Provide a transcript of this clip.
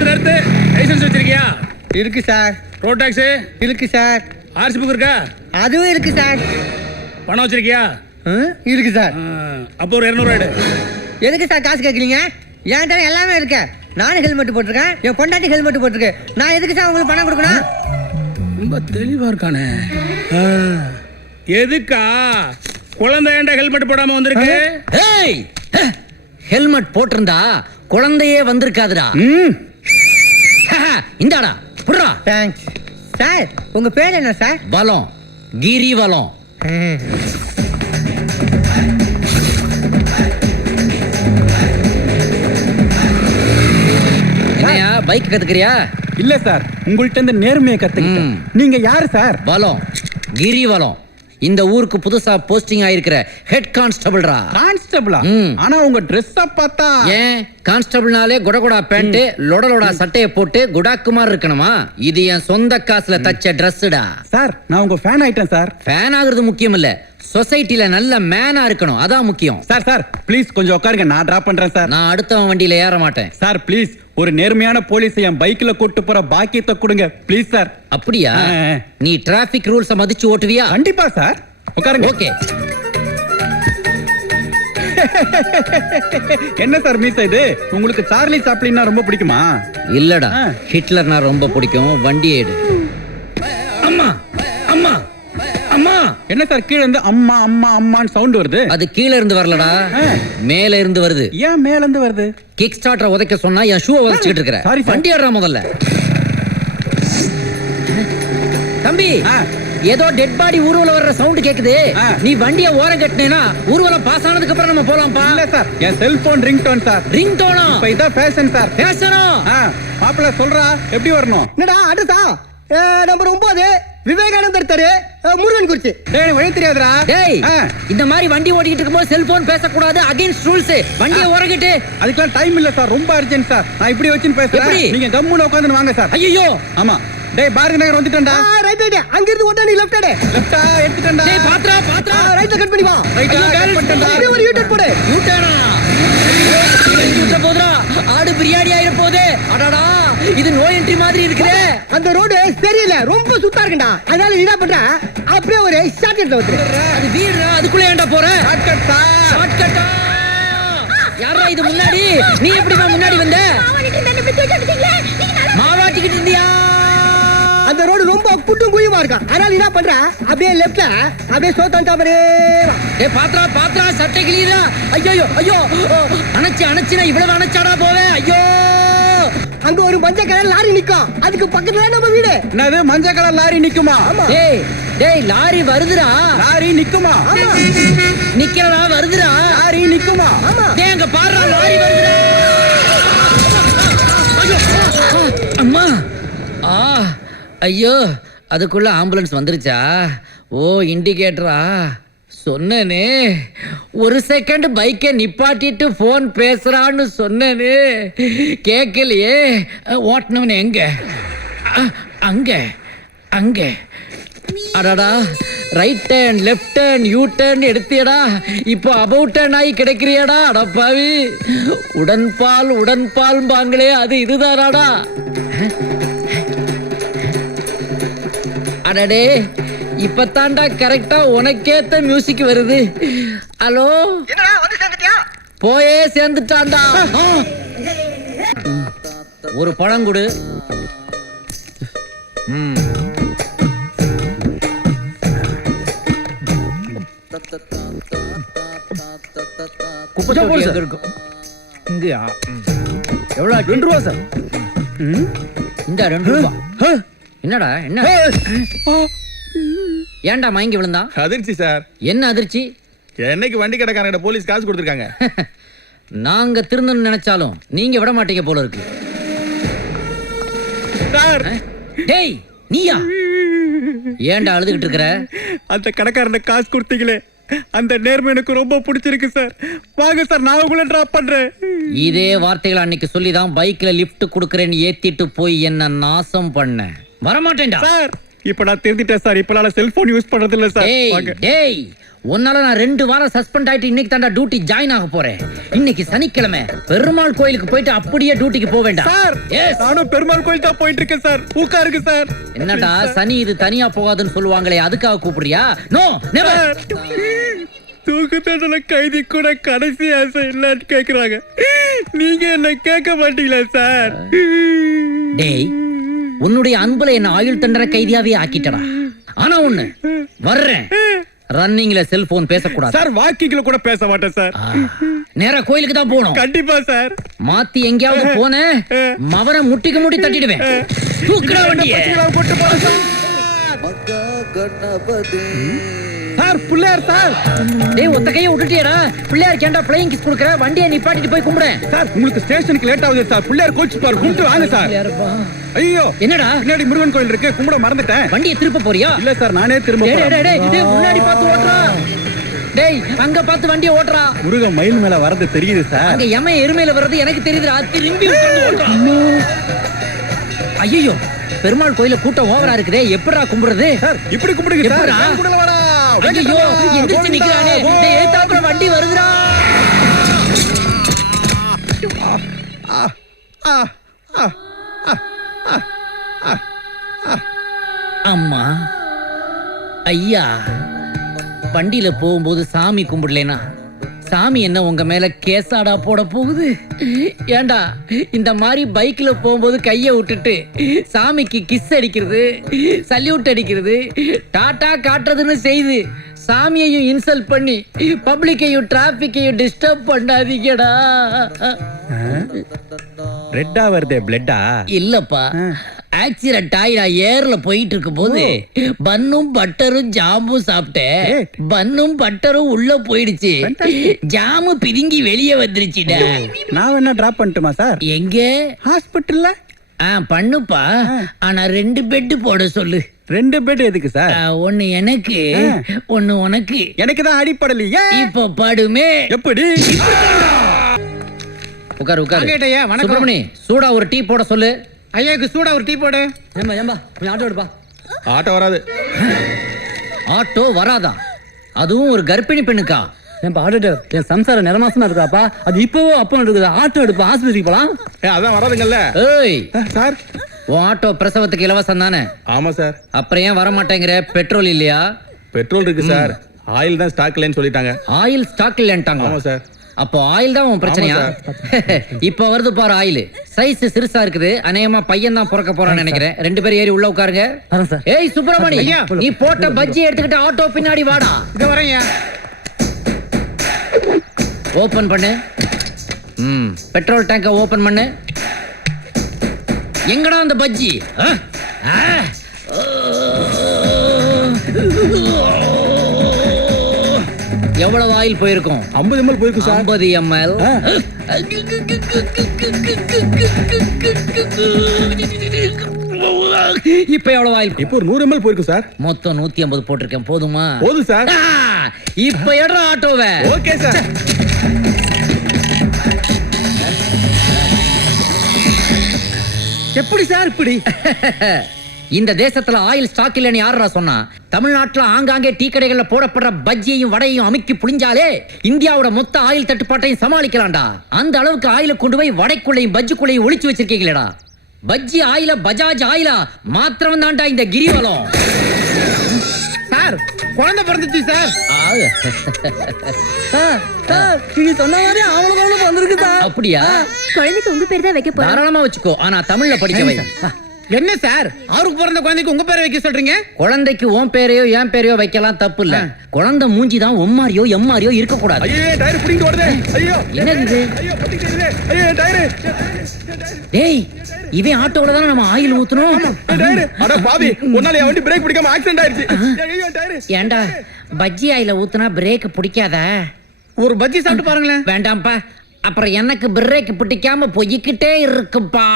நிறுத்து. லைசென்ஸ் வச்சிருக்கியா? இருக்கு சார். ரோட் டாக்ஸ் இருக்கு சார். ஆர்சி புக் இருக்கா? அதுவும் இருக்கு சார். பணம் வச்சிருக்கியா? இருக்கு சார். அப்போ ஒரு 200 எடு. எதுக்கு சார் காசு கேட்குறீங்க? என்கிட்ட எல்லாமே இருக்கு. நானும் ஹெல்மெட் போட்டிருக்கேன், என் பொண்டாட்டி ஹெல்மெட் போட்டிருக்கேன். நான் எதுக்கு சார் உங்களுக்கு பணம் கொடுக்கணும்? ரொம்ப தெளிவா இருக்கானே. எதுக்கா குழந்தை ஹெல்மெட் போடாம வந்திருக்கு? ஹெல்மெட் போட்டிருந்தா குழந்தையே வந்திருக்காதுடா. இந்தாடா புடுறா. Thanks sir. உங்க பேர் என்ன சார்? வலம், கிரிவலம். என்னையா பைக் கத்துக்கிறியா? இல்ல சார், உங்கள்ட்ட இருந்து நேர்மையை கத்துக்கிட்டேன். நீங்க யாரு சார்? வலம், கிரிவலம். இந்த ஊருக்கு புதுசா போஸ்டிங் ஆயிருக்கிற ஹெட் கான்ஸ்டபிள்ரா. கான்ஸ்டபிளா? ஆனா உங்க ட்ரெஸ் பார்த்தா ஏன் கான்ஸ்டபிள்னாலே குடகுடா பேண்ட் லொடலோடா சட்டைய போட்டு குடாக்குமார் இருக்கணுமா? இது என் சொந்த காசுல தச்ச ட்ரெஸ்டா. சார், நான் உங்க ஃபேன் ஆயிட்டேன் சார். ஃபேன் ஆகுறது முக்கியம் இல்ல, சொசைட்டில நல்ல மேனா இருக்கணும், அதான் முக்கியம். சார் சார் ப்ளீஸ் கொஞ்சம் உட்காருங்க, நான் டிராப் பண்றேன் சார். நான் அடுத்தவன் வண்டியில ஏற மாட்டேன் சார். ப்ளீஸ் ஒரு நேர்மையான போலீஸ் என் பைக்ல கூட்டு போற பாக்கியத்தை கொடுங்க ப்ளீஸ் சார். அப்படியா? நீ டிராபிக் ரூல்ஸ் மதிச்சு ஓட்டுவியா? கண்டிப்பா சார். உட்காருங்க. ஓகே. என்ன சார் மீசா இது? உங்களுக்கு சார்லி சாப்ளின்னா ரொம்ப பிடிக்குமா? இல்லடா, ஹிட்லர்னா ரொம்ப பிடிக்கும். வண்டி ஏடு. அம்மா அம்மா அம்மா. என்ன சார் கீழ இருந்து அம்மா அம்மா அம்மான்னு சவுண்ட் வருது? அது கீழ இருந்து வரலடா, மேல இருந்து வருது. ஏன் மேல இருந்து வருது? கிக் ஸ்டார்ட்டரை உதைக்க சொன்னா என் ஷூ உதைச்சிட்டு இருக்கற. வண்டி ஏறா முதல்ல. தம்பி, ஏதோ டெட் பாடி ஊர்வலம் வர்ற சவுண்ட் கேக்குது. நீ வண்டியை ஓரம் கட்டினேனா ஊர்வலம் பாஸ் ஆனதுக்கு அப்புறம் நம்ம போலாம்ப்பா. இல்ல சார், என் செல்போன் ரிங்டோன் சார். ரிங்டோனா? இப்ப இதான் ஃபேஷன் சார். ஃபேஷனா? மாப்பிள்ள சொல்றா எப்படி வரணும்? என்னடா அடுத்தா நம்பர் 9 விவேகானந்தர் தெரு, முருகன் குறிச்சி. டேய் வழி தெரியாதுடா. டேய், இந்த மாதிரி வண்டி ஓட்டிட்டு இருக்கும்போது செல்போன் பேசக்கூடாது, அகைன்ஸ்ட் ரூல்ஸ். வண்டியை ஓரங்கிட்டு. அதுக்கெல்லாம் டைம் இல்ல சார், ரொம்ப அர்ஜென்ட் சார். நான் இப்படி வச்சுன்னு பேசுறேன், நீங்க கம்முன்னு உட்கார்ந்து வாங்க சார். ஐயோ. ஆமா. டேய் பாரதி நகர் வந்துட்டேன்டா. Right right. அங்க இருந்து ஓட்ட நீ லெஃப்ட் எடு. லெஃப்டா எடுத்துட்டேன்டா. டேய் பாத்ரா பாத்ரா. ரைட்ல கட் பண்ணி வா. ரைட்டா கட் பண்ணிட்டேன்டா. அப்படியே ஒரு யூ டர்ன் போடு. யூ டர்னா? யூ போதுடா. ஆடு பிரியாணி ஆயிர போதே. அடடா, இது நோ என்ட்ரி மாதிரி இருக்குதே. அந்த ரோடு சரியில்லை, ரொம்ப சுத்தா இருக்குடா. அதனால நீ என்ன பண்ற, அப்படியே ஒரு ஷார்ட்கட்ல வந்துரு. அது வீடுடா, அதுக்குள்ள ஏன்டா போற? ஷார்ட்கட்டா? ஷார்ட்கட்டா? யாரா இது முன்னாடி? நீ எப்படிமா முன்னாடி வந்த? மாவாட்டிக்கிட்டு இருந்தியா? அந்த ரோடு ரொம்ப குட்டும் குழியுமா இருக்கா. அதனால நீ என்ன பண்ற, அப்படியே லெஃப்ட்ல அப்படியே சோத்தாண்டா பாரு. ஏய் பாத்ரா பாத்ரா, சட்டை கிளியரா. ஐயோ ஐயோ, அணைச்சினா இவ்வளவு அணைச்சாடா போவே. ஐயோ, அங்க ஒரு மஞ்சள் கலர் லாரி நிக்கும், அதுக்கு பக்கத்துல நம்ம வீடு. என்னது மஞ்சள் கலர் லாரி நிக்குமா? டேய் டேய், லாரி வருதுடா. லாரி நிக்குமா? நிக்கிறடா, வருதுடா. லாரி நிக்குமா? டேய் அங்க பாருடா, லாரி வருதுடா. அம்மா. ஐயோ, அதுக்குள்ள ஆம்புலன்ஸ் வந்துருச்சா? ஓ, இண்டிகேட்டரா? சொன்னனே, ஒரு செகண்ட் பைக்கை நிப்பாட்டிட்டு போன் பேசுறான்னு சொன்னனே, கேட்கலையே. ஓட்டுனவன் எங்க? அங்க அங்க. அடடா, right turn left turn U turn எடுத்தியடா, இப்போ அபவுட் டர்ன் ஆகி கிடைக்கிறியடா. அடப்பாவி, உடன்பால் பாங்களே, அது இதுதானாடா? அடடே, இப்பதான்டா கரெக்டா உனக்கேத்த மியூசிக் வருது. ஹலோ, என்னடா வந்து சேர்ந்துட்டியா? போயே சேர்ந்துட்டான்டா. ஒரு பழம் கொடு. இங்கயா? எவ்வளவு? 2 ரூபா சார். இந்த 2 ரூபா. என்னடா என்ன? ஏன்டா மயங்கி விழுந்தான்? அதிர்ச்சி சார். என்ன அதிர்ச்சி? என்னைக்கு வண்டி கடைக்காரங்க போலீஸ் காசு கொடுத்துருக்காங்க. நாங்க திருந்தன்னு நினைச்சாலும் நீங்க விட மாட்டீங்க போல இருக்கு. சார். டேய் நீயா? ஏன்டா அழுதுகிட்டு இருக்கற? அந்த கடைக்காரனை காசு கொடுத்தீங்களே, அந்த நேர்மை எனக்கு ரொம்ப பிடிச்சிருக்கு சார். வாங்க சார், நான் உங்களை டிராப் பண்றேன். இதே வார்த்தைகள் அன்னைக்கு சொல்லிதான் பைக்ல லிஃப்ட் கொடுக்கறேன்னு ஏத்திட்டு போய் என்ன நாசம் பண்ண. வரமாட்டேன்டா சார். இப்ப நான் திருந்திட்டேன் சார். இப்ப நான் செல்போன் யூஸ் பண்றது இல்ல சார். டேய் வாங்க. டேய் உன்னால நான் 2 வாரம் சஸ்பெண்ட் ஆயிட்டு இன்னைக்கு தாண்டா டியூட்டி ஜாயின் ஆக போறேன். இன்னைக்கு சனிக்கிழமை பெருமாள் கோயிலுக்கு போயிட்டு அப்படியே டியூட்டிக்கு போக வேண்டாம். Sir Yes. நானும் பெருமாள் கோயில் தான் போயிட்டு இருக்கேன் சார். ஊக்கா இருக்கு சார். என்னடா சனி இது தனியா போகாதுன்னு சொல்லுவாங்களே, அதுக்காக கூப்பிடுறியா? No never. தூக்கு தண்டனை கைதி கூட கடைசி ஆசை இல்லன்னு கேக்குறாங்க. நீங்க என்ன கேட்க மாட்டீங்களா சார்? டேய் உன்னுடைய அன்புல என்ன ஆயுள் தண்டனை கைதியாவே ஆக்கிட்டடா. ஆனா ஒண்ணு வர்றேன், ரன்னிங்ல செல்போன் பேசக்கூடாது சார். வாக்கிங்ல கூட பேச மாட்டேன் சார். நேரா கோயிலுக்கு தான் போகணும். கண்டிப்பா சார். மாத்தி எங்கேயாவது போன மவரை முட்டிக்கு முட்டி தட்டிடுவேன். தூக்குடா வண்டியை. போட்டு போறேன் சார். Sir Pillaiyar sir. டேய் ஒத்த கையை விட்டுட்டியடா. பிள்ளையார் கேண்டா ஃப்ளையிங் கிஸ் கொடுக்குற, வண்டியை நிப்பாட்டிட்டு போய் கும்பிடுறேன். சார் உங்களுக்கு ஸ்டேஷனுக்கு லேட் ஆகுது சார். பிள்ளையார் கோச்சு பாரு, கும்பிட்டு வாங்க சார். ஐயோ என்னடா பின்னாடி முருகன் கோயில் இருக்கு, கும்பிட மறந்துட்டேன். வண்டியை திருப்ப போறியா? இல்ல சார் நானே திரும்ப டேய் போறேன். டேய் டேய் டேய் முன்னாடி பார்த்து ஓட்டுறா. டேய் அங்க பார்த்து வண்டியை ஓட்டுறா. முருகன் மயில் மேல வரது தெரியுது சார். அங்க எம எருமையில வர்றது எனக்கு தெரியுதுடா. திரும்பி உட்கார்ந்து ஓட்டுறா. ஐயோ பெருமாள் கோயில கூட்டம் ஓவரா இருக்குதே, எப்படிடா கும்பிடுறது? சார் இப்படி கும்பிடுங்க சார். எப்படிடா? கும்பிடல வாடா. ஐயோ எந்திரிச்சு நிக்கிறானே. டேய் ஏத்தாப்புல வண்டி வருதுடா. அம்மா ஐயா, வண்டியில போகும்போது சாமி கும்பிடலைனா சாமி என்ன உங்க மேல கேசாடா போட போகுது? ஏண்டா இந்த மாதிரி பைக்ல போகும்போது கைய விட்டுட்டு சாமிக்கு கிஸ் அடிக்கிறது, சல்யூட் அடிக்கிறது, டாடா காட்டுறதுன்னு செய்து சாமியையும் இன்சல்ட் பண்ணி பப்ளிக்கையும் டிராபிக்கையும் டிஸ்டர்ப் பண்ணாதீங்கடா. ரெட்டா வருதே பிளட்டா? இல்லப்பா, ஆக்சிடென்ட் ஆகி நான் ஏர்ல போயிட்டு இருக்கும் போது பன்னும் பட்டரும் ஜாமும் சாப்பிட்டேன். பன்னும் பட்டரும் உள்ள போயிடுச்சு, ஜாமு பிதுங்கி வெளியே வந்துருச்சுடா. நான் வேணா டிராப் பண்ணட்டுமா சார்? எங்க? ஹாஸ்பிட்டல்ல. பண்ணுப்பா, ஆனா 2 பெட் போட சொல்லு. 2 பெட் எதுக்கு சார்? ஒன்னு எனக்கு, ஒன்னு உனக்கு. எனக்கு தான் அடிப்படலையே. இப்ப படுமே. எப்படி? உட்காரு உட்காரு. கேட்டையா? வணக்கம். சுப்பிரமணி சூடா ஒரு டீ போட சொல்லு. ஐயாக்கு சூடா ஒரு டீ போடு. ஏம்பா ஏம்பா கொஞ்சம் ஆட்டோ எடுப்பா. ஆட்டோ வராது. ஆட்டோ வராதா? அதுவும் ஒரு கர்ப்பிணி பெண்ணுக்கா? ஏன்பா ஆட்டோ? என் சம்சாரம் நிறமாசமா இருக்காப்பா. அது இப்பவோ அப்போ இருக்குது. ஆட்டோ எடுப்பா, ஆஸ்பத்திரிக்கு போலாம். அதான் வராதுங்கல்ல. ஏய் சார் உன் ஆட்டோ பிரசவத்துக்கு இலவசம் தானே? ஆமா சார். அப்புறம் ஏன் வர மாட்டேங்கிற? பெட்ரோல் இல்லையா? பெட்ரோல் இருக்கு சார், ஆயில் தான் ஸ்டாக் இல்லைன்னு சொல்லிட்டாங்க. ஆயில் ஸ்டாக் இல்லன்ட்டாங்க. ஆமா சார். அப்போ ஆயில் தான் உன் பிரச்சனையா? இப்ப வருது பாரு ஆயில். சைஸ் சிறுசா இருக்குது, அநேகமா பையன் தான் பிறக்க போறான்னு நினைக்கிறேன். 2 பேரும் ஏறி உள்ள உட்காருங்க. ஏய் சுப்பிரமணி, நீ போட்ட பஜ்ஜி எடுத்துக்கிட்டு ஆட்டோ பின்னாடி வாடா. இங்க வரேன். ஓபன் பண்ணு. பெட்ரோல் டேங்க ஓபன் பண்ணு. எங்கடா அந்த பஜ்ஜி? எவ்வளவு ஆயில் போயிருக்கும்? 50 ml போயிருக்கு சார். 50 ml. இப்ப எவ்வளவு ஆயில்? இப்போ ஒரு 100 ml போயிருக்கு சார். மொத்தம் 150 போட்டிருக்கேன், போதுமா? போதும் சார். இப்ப எடுற ஆட்டோவை. Okay sir. எப்படி சார் இப்படி? இந்த தேசத்துல ஆயில் ஸ்டாக் இல்லன்னு யாரா சொன்னா? தமிழ்நாட்டுல ஆங்காங்கே டீ கடைகள்ல போடப்படுற பஜ்ஜியையும் வடையையும் அமுக்கி புளிஞ்சாலே இந்தியாவோட மொத்த ஆயில் தட்டுப்பாட்டையும் சமாளிக்கலாம்டா. அந்த அளவுக்கு ஆயில கொண்டு போய் வடைக்குள்ளையும் பஜ்ஜிக்குள்ளையும் ஒளிச்சு வச்சிருக்கீங்களேடா. பஜ்ஜி ஆயில பஜாஜ் ஆயிலா மாத்திரம் தான்டா இந்த கிரிவலம். சார் குழந்தை பிறந்துச்சு சார். நீங்க சொன்ன மாதிரி அவங்களுக்கு வந்திருக்கு சார். அப்படியா? குழந்தைக்கு உங்க பேர் தான் வைக்க போறோம். தாராளமா வச்சுக்கோ, ஆனா தமிழ்ல படிக்க வை. என்ன சார் அவருக்கு பிறந்த குழந்தைக்கு உங்க பேரை வைக்க சொல்றீங்க? குழந்தைக்கு உன் பேரையோ என் பேரையோ வைக்கலாம், தப்பு இல்ல. குழந்தை மூஞ்சி தான் ஒம்மாரியோ எம்மாரியோ இருக்க கூடாது. ஐயோ டயர் பிடிங்க ஓடுதே. ஐயோ என்னது இது? ஐயோ பத்திக்கிட்டே. ஐயோ டயர். டேய் இவன் ஆட்டோல தான நம்ம ஆயில் ஊத்துறோம். டயர். அட பாவி, உன்னால என் வண்டி பிரேக் பிடிக்காம ஆக்சிடென்ட் ஆயிருச்சு. ஐயோ டயர். ஏண்டா பஜ்ஜி ஆயில ஊத்துனா பிரேக் பிடிக்காதா? ஒரு பஜ்ஜி சாப்பிட்டு பாருங்களேன். வேண்டாம்ப்பா, அப்புறம் எனக்கு பிரேக் பிடிக்காம போய்கிட்டே இருக்குப்பா.